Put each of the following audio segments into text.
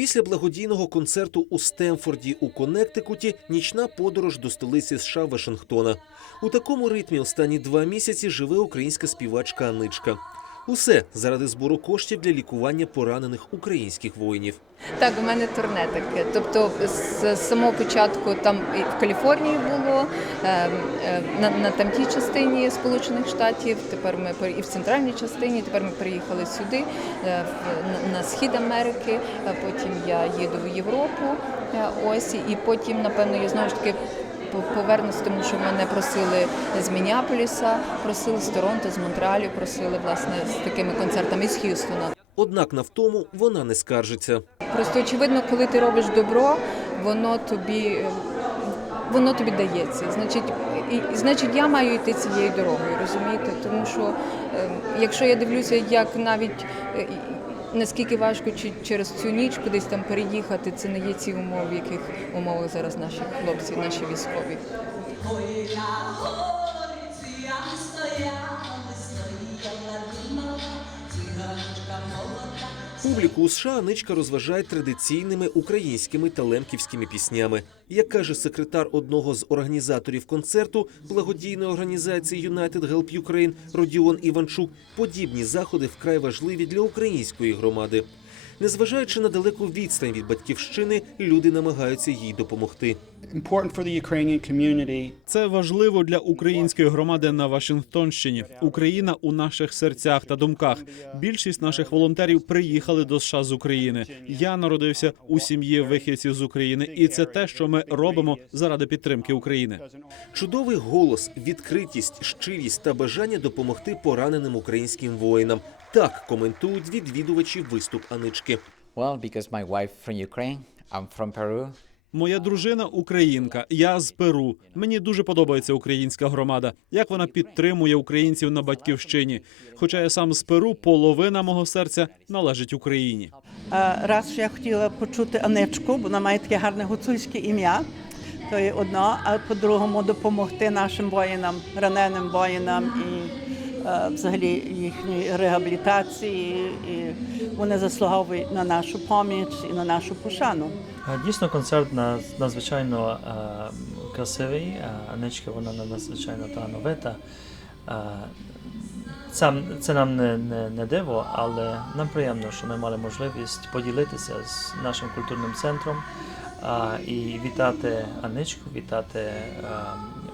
Після благодійного концерту у Стемфорді у Коннектикуті нічна подорож до столиці США Вашингтона. У такому ритмі останні два місяці живе українська співачка Аничка. Усе заради збору коштів для лікування поранених українських воїнів. Так, у мене турне таке. Тобто з самого початку там і в Каліфорнії було е, е, на, на тамтій частині Сполучених Штатів. Тепер ми і в центральній частині. Тепер ми переїхали сюди, е, на, на схід Америки. Потім я їду в Європу. е, Ось і потім, напевно, я знову ж таки. По- Повернусь, тому що мене просили з Мінneаполіса, просили з Торонто, з Монреалю, просили власне з такими концертами з Х'юстона. Однак на втому вона не скаржиться. Просто очевидно, коли ти робиш добро, воно тобі воно тобі дається. Значить, і, значить, я маю йти цією дорогою, розумієте? Тому що е, якщо я дивлюся, як навіть е, наскільки важко чи через цю ніч кудись там переїхати, це не є ці умови, в яких умовах зараз наші хлопці, наші військові. Публіку у США ничка розважає традиційними українськими та лемківськими піснями. Як каже секретар одного з організаторів концерту благодійної організації United Help Ukraine Родіон Іванчук, подібні заходи вкрай важливі для української громади. Незважаючи на далеку відстань від батьківщини, люди намагаються їй допомогти. Це важливо для української громади на Вашингтонщині. Україна у наших серцях та думках. Більшість наших волонтерів приїхали до США з України. Я народився у сім'ї вихідців з України, і це те, що ми робимо заради підтримки України. Чудовий голос, відкритість, щирість та бажання допомогти пораненим українським воїнам. Так коментують відвідувачі виступ Анички. Well, because my wife from Ukraine, I'm from Peru. Моя дружина українка. Я з Перу. Мені дуже подобається українська громада. Як вона підтримує українців на батьківщині. Хоча я сам з Перу, половина мого серця належить Україні. Раз що я хотіла почути Аничку, бо вона має таке гарне гуцульське ім'я. То є одно, а по-другому допомогти нашим воїнам, раненим воїнам і е, взагалі їхньої реабілітації. І вони заслуговують на нашу поміч і на нашу пошану. Е, Дійсно, концерт надзвичайно е, красивий. Е, Аничка вона на- надзвичайно талановита. Е, Сам це нам не, не, не диво, але нам приємно, що ми мали можливість поділитися з нашим культурним центром а, і вітати Аничку, вітати е,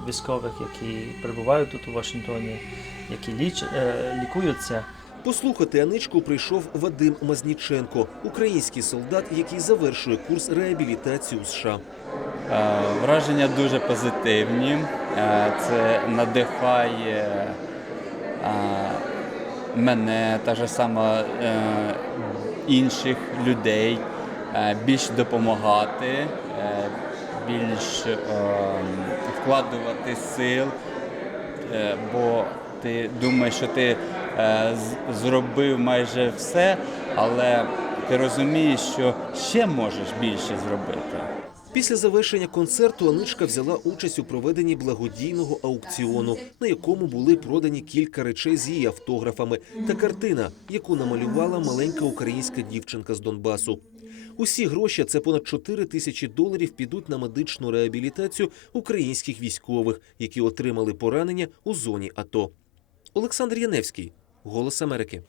військових, які перебувають тут у Вашингтоні, які ліч, е, лікуються. Послухати Аничку прийшов Вадим Мазніченко, український солдат, який завершує курс реабілітації у США. Е, Враження дуже позитивні. Е, Це надихає е, мене, та ж сама е, інших людей е, більш допомагати, е, більш е, вкладувати сил, Е, бо ти думаєш, що ти е, зробив майже все, але ти розумієш, що ще можеш більше зробити. Після завершення концерту Аничка взяла участь у проведенні благодійного аукціону, на якому були продані кілька речей з її автографами та картина, яку намалювала маленька українська дівчинка з Донбасу. Усі гроші, це понад 4 тисячі доларів, підуть на медичну реабілітацію українських військових, які отримали поранення у зоні АТО. Олександр Яневський, Голос Америки.